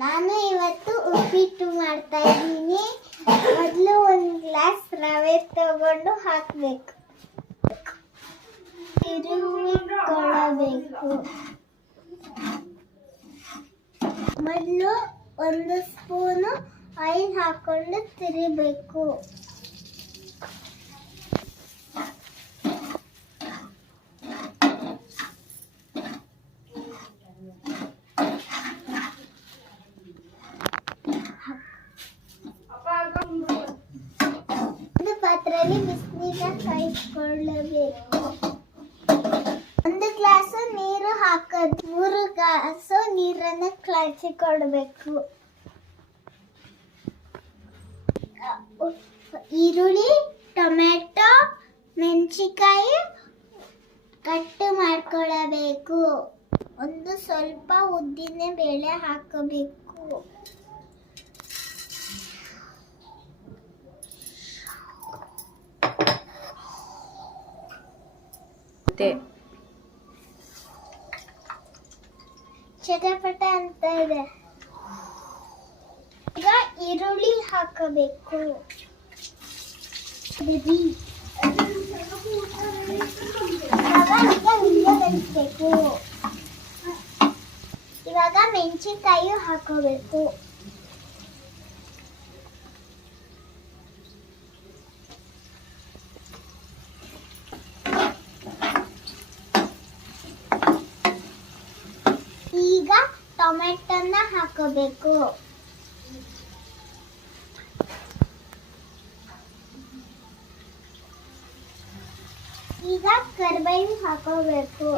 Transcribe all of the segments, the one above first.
ನಾನು ಇವತ್ತು ಉಪ್ಪಿಟ್ಟು ಮಾಡ್ತಾ ಇದ್ದೀನಿ. ಮೊದಲು ಒಂದು ಗ್ಲಾಸ್ ರವೆ ತಗೊಂಡು ಹಾಕಬೇಕು, ತಿರುಗಿಕೊಳ್ಳಬೇಕು. ಮೊದಲು ಒಂದು ಸ್ಪೂನು ಆಯಿಲ್ ಹಾಕೊಂಡು ತಿರುಗಬೇಕು. ಒಂದು ಪಾತ್ರೆಯಲ್ಲಿ ಬಿಸಿನೀರ ಕಾಯಿಸಿಕೊಳ್ಳಬೇಕು. ಒಂದು ಗ್ಲಾಸ್ ನೀರು ಹಾಕೋದು, 3 ಗ್ಲಾಸ್ ನೀರನ್ನು ಕಾಯಿಸಿಕೊಳ್ಬೇಕು. ಈರುಳ್ಳಿ, ಟೊಮೆಟೊ, ಮೆಣಸಿನಕಾಯಿ ಕಟ್ ಮಾಡ್ಕೊಳ್ಳಬೇಕು. ಒಂದು ಸ್ವಲ್ಪ ಉದ್ದಿನ ಬೇಳೆ ಹಾಕಬೇಕು. ಚಟಪಟ ಅಂತ ಇದೆ. ಈಗ ಈರುಳ್ಳಿ ಹಾಕಬೇಕು. ಇವಾಗ ಮೆಣಸಿನಕಾಯಿ ಹಾಕೋಬೇಕು. ಈಗ ಟೊಮೆಟೊನ ಹಾಕೋಬೇಕು. ಈಗ ಕರಿಬೇವು ಹಾಕೋಬೇಕು.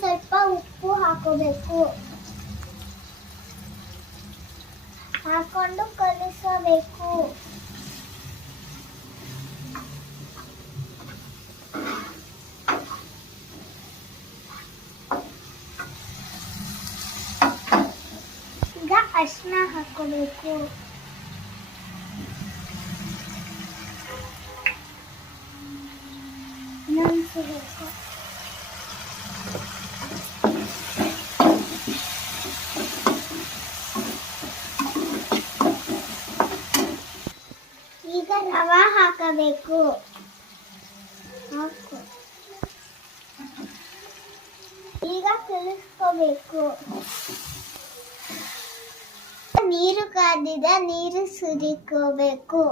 ಸ್ವಲ್ಪ ಉಪ್ಪು ಹಾಕೋಬೇಕು. ಹಾಕೊಂಡು ಕಲಿಸಬೇಕು. ಈಗ ಅರಿಶಿನ ಹಾಕೋಬೇಕು. ನೆನೆಸಬೇಕು. ಈಗ ರವೆ ಹಾಕಬೇಕು. ಈಗ ಕಲಿಸ್ಕೋಬೇಕು. ನೀರು ಕಾದಿದ ನೀರು ಸುರಿಕೋಬೇಕು.